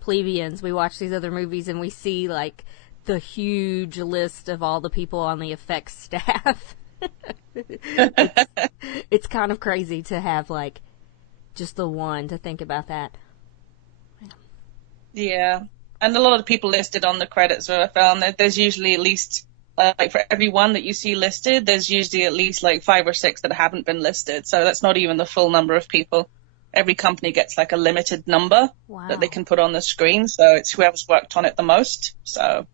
plebeians, we watch these other movies and we see, like, the huge list of all the people on the effects staff. It's kind of crazy to have, like, just the one to think about that. Yeah. And a lot of the people listed on the credits where I found that there's usually at least, like, for every one that you see listed, there's usually at least, like, 5 or 6 that haven't been listed. So that's not even the full number of people. Every company gets, like, a limited number that they can put on the screen. So it's whoever's worked on it the most. So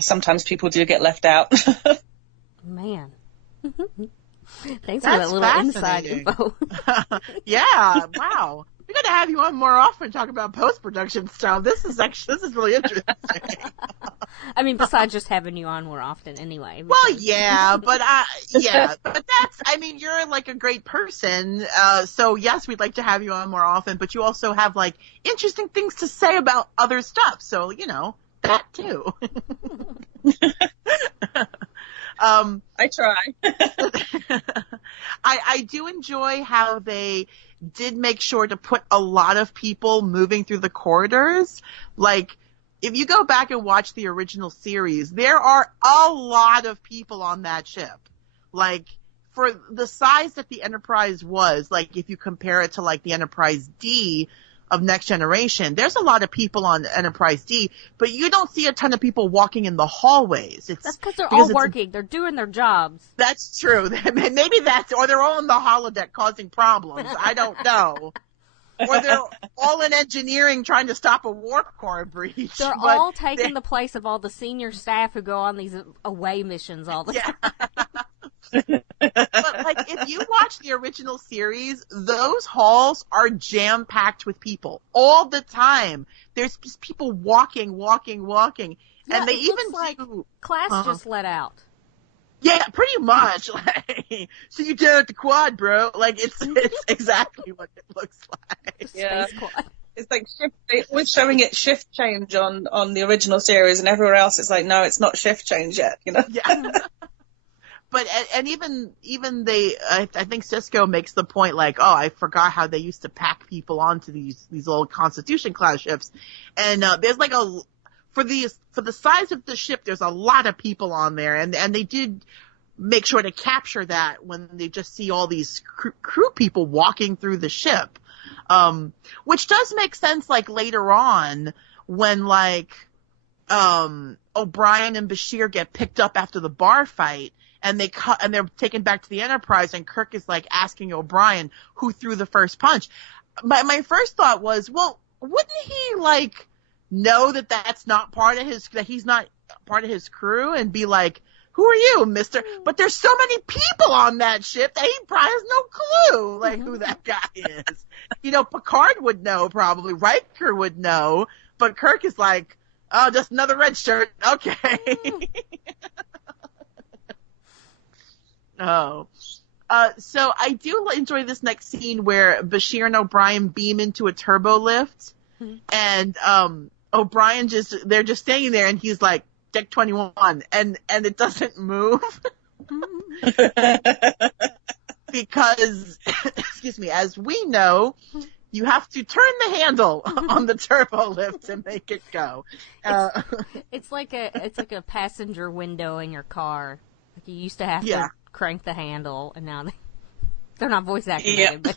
sometimes people do get left out. Man. Thanks for that little inside info. Yeah, wow. We got to have you on more often and talk about post-production stuff. This is really interesting. I mean, besides just having you on more often anyway. Well, yeah, but you're like a great person. So yes, we'd like to have you on more often, but you also have like interesting things to say about other stuff. So, that too. I try. I do enjoy how they did make sure to put a lot of people moving through the corridors. Like, if you go back and watch the original series, there are a lot of people on that ship. Like, for the size that the Enterprise was, like, if you compare it to, like, the Enterprise D of Next Generation, there's a lot of people on Enterprise D, but you don't see a ton of people walking in the hallways. That's because they're all working. They're doing their jobs. That's true. Maybe or they're all in the holodeck causing problems. I don't know. Or they're all in engineering trying to stop a warp core breach. They're all taking the place of all the senior staff who go on these away missions all the time. But, like, if you watch the original series, those halls are jam-packed with people all the time. There's just people walking. Yeah, and they even like class just let out. Yeah, pretty much. Like, so you down at the quad, bro. Like, it's exactly what it looks like. Yeah. It's like we're showing it shift change on the original series, and everywhere else it's like, no, it's not shift change yet, Yeah. But, and even they, I think Sisko makes the point, like, oh, I forgot how they used to pack people onto these old Constitution class ships. And, there's like for the size of the ship, there's a lot of people on there. And they did make sure to capture that when they just see all these crew people walking through the ship. Which does make sense, like, later on when, like, O'Brien and Bashir get picked up after the bar fight. And they're taken back to the Enterprise, and Kirk is like asking O'Brien who threw the first punch. My first thought was, well, wouldn't he like know that that's not that he's not part of his crew, and be like, who are you, mister? But there's so many people on that ship that he probably has no clue, like, who that guy is. Picard would know probably, Riker would know, but Kirk is like, oh, just another red shirt. Okay. Oh. So I do enjoy this next scene where Bashir and O'Brien beam into a turbo lift, and O'Brien they're just standing there, and he's like, deck 21, and it doesn't move. Because, excuse me, as we know, you have to turn the handle on the turbo lift to make it go. It's like a passenger window in your car. Like, you used to have to crank the handle, and now they're not voice activated. But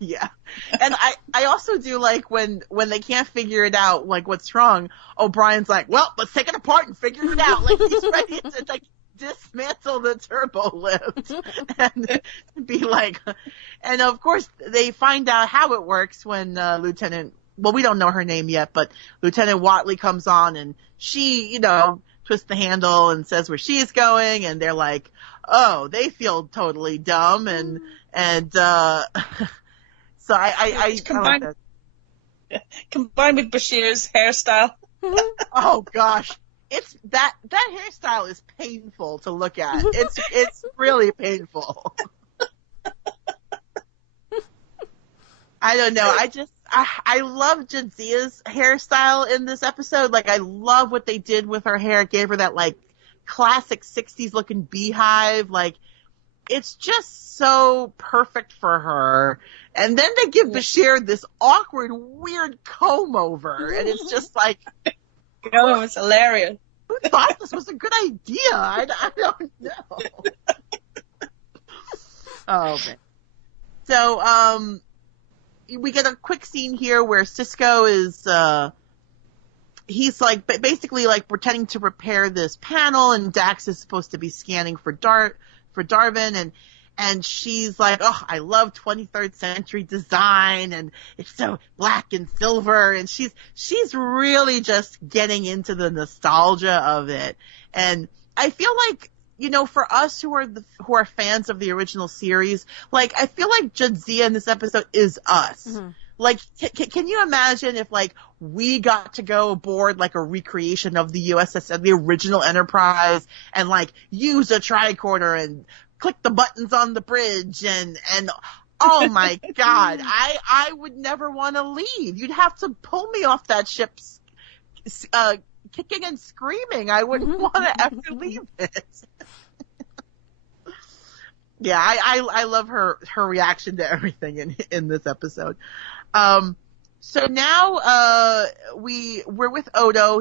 yeah. And I also do like when they can't figure it out, like, what's wrong, O'Brien's like, well, let's take it apart and figure it out. Like, he's ready to, like, dismantle the turbo lift and be like, and of course they find out how it works when we don't know her name yet, but Lieutenant Watley comes on, and she, twists the handle and says where she's going, and they're like, oh, they feel totally dumb, and so I combined with Bashir's hairstyle. Oh gosh, it's that hairstyle is painful to look at. It's really painful. I don't know. I love Jadzia's hairstyle in this episode. Like, I love what they did with her hair. It gave her that, like, classic 60s looking beehive. Like, it's just so perfect for her. And then they give Bashir this awkward, weird comb over, and it's just like, oh, it's hilarious. Who thought this was a good idea? I don't know. Oh man. So we get a quick scene here where Cisco is he's like basically like pretending to repair this panel, and Dax is supposed to be scanning for Darwin, and she's like, oh, I love 23rd century design, and it's so black and silver, and she's really just getting into the nostalgia of it. And I feel like, you know, for us who are fans of the original series, like, I feel like Jadzia in this episode is us. Mm-hmm. Like, can you imagine if, like, we got to go aboard, like, a recreation of the USS, the original Enterprise, and, like, use a tricorder and click the buttons on the bridge, and oh my God, I would never want to leave. You'd have to pull me off that ship, kicking and screaming. I wouldn't want to ever leave it. Yeah, I love her reaction to everything in this episode. So now, we're with Odo.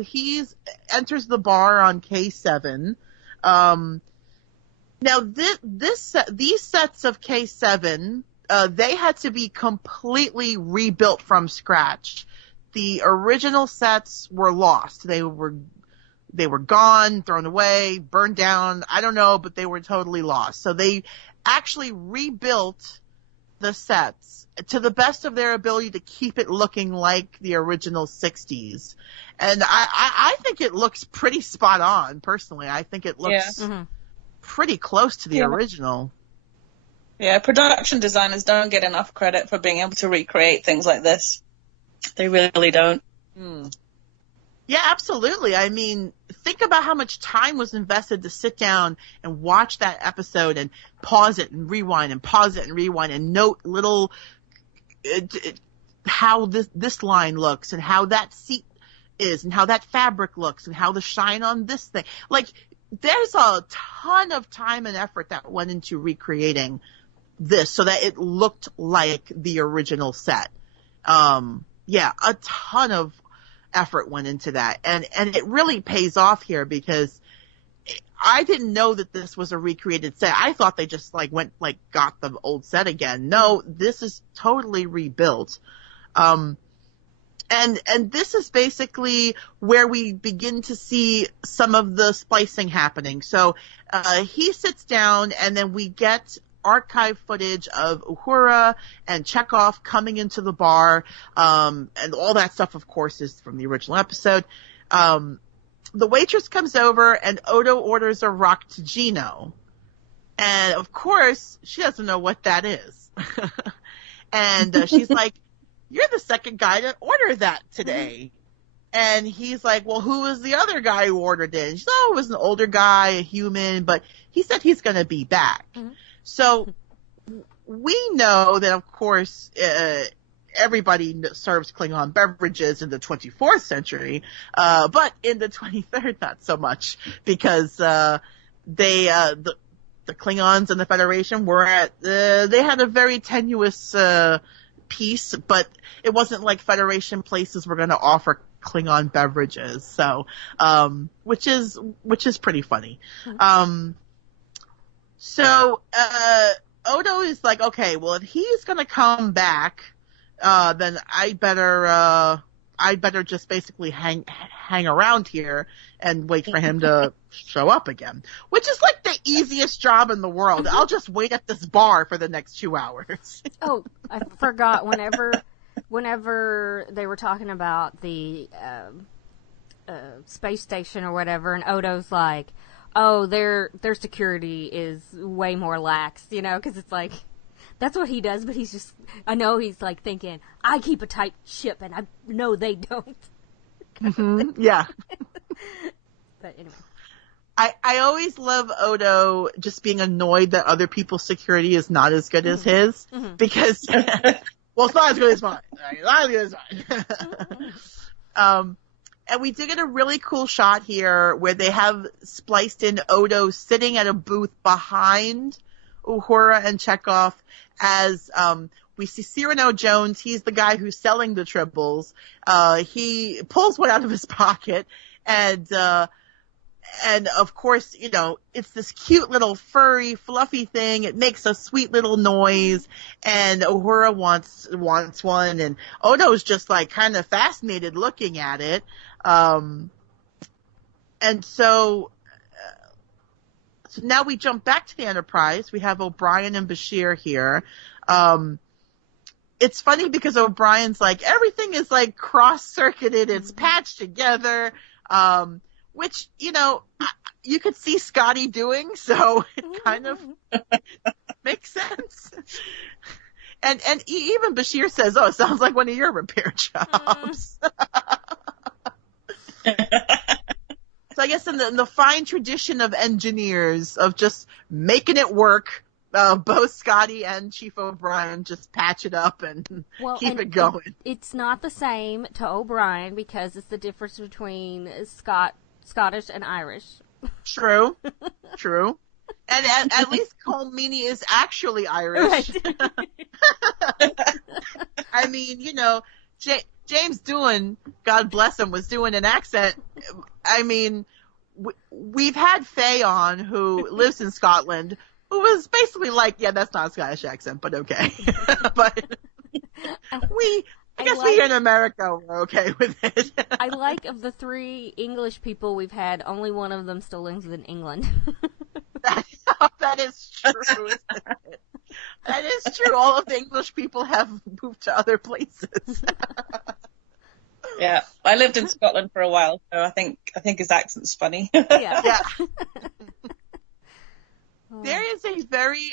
Enters the bar on K7. Now these sets of K7, they had to be completely rebuilt from scratch. The original sets were lost. They were gone, thrown away, burned down. I don't know, but they were totally lost. So they actually rebuilt the sets to the best of their ability to keep it looking like the original 60s. And I think it looks pretty spot on, personally. I think it looks pretty close to the original. Yeah, production designers don't get enough credit for being able to recreate things like this. They really don't. Yeah, absolutely. I mean, think about how much time was invested to sit down and watch that episode and pause it and rewind and pause it and rewind and note little how this line looks and how that seat is and how that fabric looks and how the shine on this thing. Like, there's a ton of time and effort that went into recreating this so that it looked like the original set. Yeah, a ton of effort went into that, and it really pays off here, because I didn't know that this was a recreated set. I thought they just got the old set again. No, this is totally rebuilt. And this is basically where we begin to see some of the splicing happening. So he sits down, and then we get archive footage of Uhura and Chekhov coming into the bar, and all that stuff, of course, is from the original episode. The waitress comes over, and Odo orders a rock to Gino. And, of course, she doesn't know what that is. And she's like, you're the second guy to order that today. And he's like, well, who was the other guy who ordered it? And she's like, oh, it was an older guy, a human, but he said he's going to be back. Mm-hmm. So we know that, of course, everybody serves Klingon beverages in the 24th century, but in the 23rd, not so much, because the Klingons and the Federation they had a very tenuous peace, but it wasn't like Federation places were going to offer Klingon beverages, so which is pretty funny. Mm-hmm. So Odo is like, okay, well, if he's gonna come back, then I better just basically hang around here and wait for him to show up again, which is like the easiest job in the world. I'll just wait at this bar for the next 2 hours. Oh, I forgot. Whenever they were talking about the space station or whatever, and Odo's like, oh, their security is way more lax, you know, because it's like, that's what he does, but he's just, I know he's like thinking, I keep a tight ship, and I know they don't. Mm-hmm. Yeah. But anyway. I always love Odo just being annoyed that other people's security is not as good as his, because, well, it's not as good as mine. It's not as good as mine. And we did get a really cool shot here where they have spliced in Odo sitting at a booth behind Uhura and Chekhov as we see Cyrano Jones. He's the guy who's selling the tribbles. He pulls one out of his pocket, and of course, it's this cute little furry, fluffy thing. It makes a sweet little noise, and Uhura wants one, and Odo's just like kind of fascinated looking at it. And so now we jump back to the Enterprise. We have O'Brien and Bashir here. It's funny because O'Brien's like, everything is like cross-circuited, it's patched together, which, you could see Scotty doing, so it kind of makes sense. And even Bashir says, it sounds like one of your repair jobs. So I guess in the fine tradition of engineers, of just making it work, both Scotty and Chief O'Brien just patch it up and keep it going. It's not the same to O'Brien because it's the difference between Scottish and Irish. True. And at least Colm Meaney is actually Irish. Right. I mean, James Doohan, God bless him, was doing an accent. I mean, we've had Faye on, who lives in Scotland, who was basically like, yeah, that's not a Scottish accent, but okay. But I guess we here in America we're okay with it. I like, of the 3 English people we've had, only one of them still lives in England. That is true, isn't it? That is true. All of the English people have moved to other places. Yeah, I lived in Scotland for a while, so I think his accent's funny. Yeah. There is a very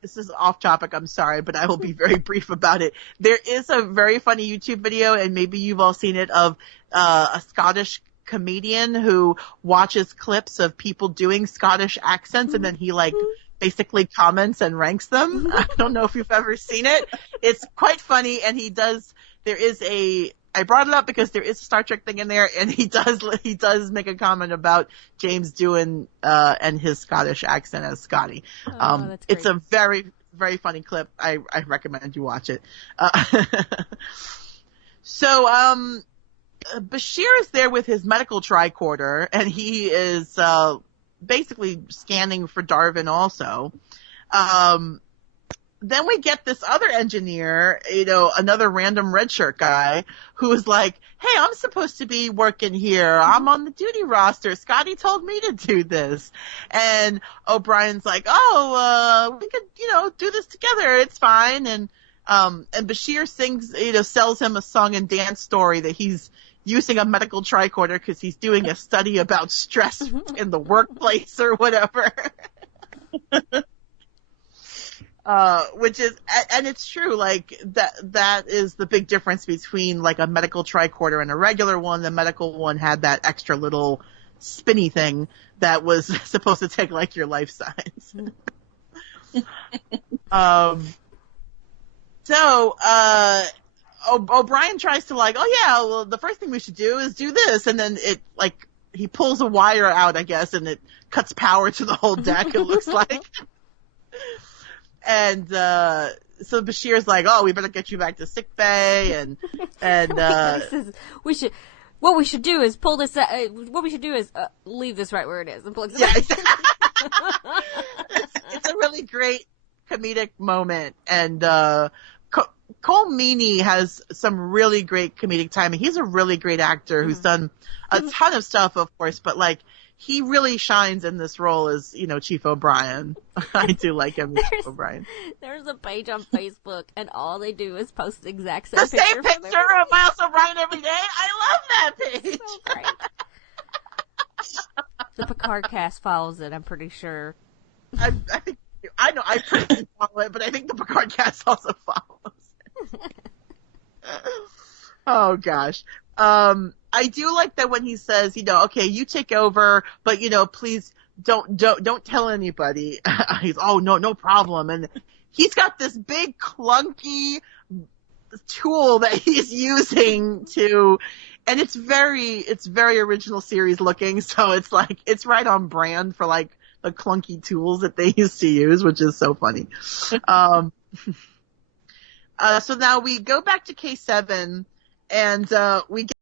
this is off topic, I'm sorry, but I will be very brief about it. There is a very funny YouTube video, and maybe you've all seen it, of a Scottish comedian who watches clips of people doing Scottish accents, and then he basically comments and ranks them. I don't know if you've ever seen it. It's quite funny, and I brought it up because there is a Star Trek thing in there, and he does make a comment about James Doohan and his Scottish accent as Scotty. That's great. It's a very, very funny clip. I recommend you watch it. So Bashir is there with his medical tricorder, and he is basically scanning for Darwin also. Then we get this other engineer, another random red shirt guy, who is like, hey, I'm supposed to be working here. I'm on the duty roster. Scotty told me to do this. And O'Brien's like, we could, do this together. It's fine. And Bashir sings, sells him a song and dance story that he's using a medical tricorder because he's doing a study about stress in the workplace or whatever. Which is, and it's true, like, that is the big difference between, like, a medical tricorder and a regular one. The medical one had that extra little spinny thing that was supposed to take, like, your life signs. O'Brien tries to, like, the first thing we should do is do this, and then it, like, he pulls a wire out, I guess, and it cuts power to the whole deck, it looks like. And so Bashir's like, we better get you back to sick bay, and what we should do is pull this. What we should do is leave this right where it is and plug this. Yeah, it's a really great comedic moment, and Colm Meaney has some really great comedic timing. He's a really great actor who's done a ton of stuff, of course, but like, he really shines in this role as, Chief O'Brien. I do like him as Chief O'Brien. There's a page on Facebook, and all they do is post the exact same picture. The same picture of Miles O'Brien every day? I love that page! So great. The Picard cast follows it, I'm pretty sure. I think, I know, I personally follow it, but I think the Picard cast also follows it. Oh, gosh. I do like that when he says, okay, you take over, but, please don't tell anybody. He's, no problem. And he's got this big clunky tool that he's using and it's very original series looking. So it's like, it's right on brand for like clunky tools that they used to use, which is so funny. So now we go back to K7 and we get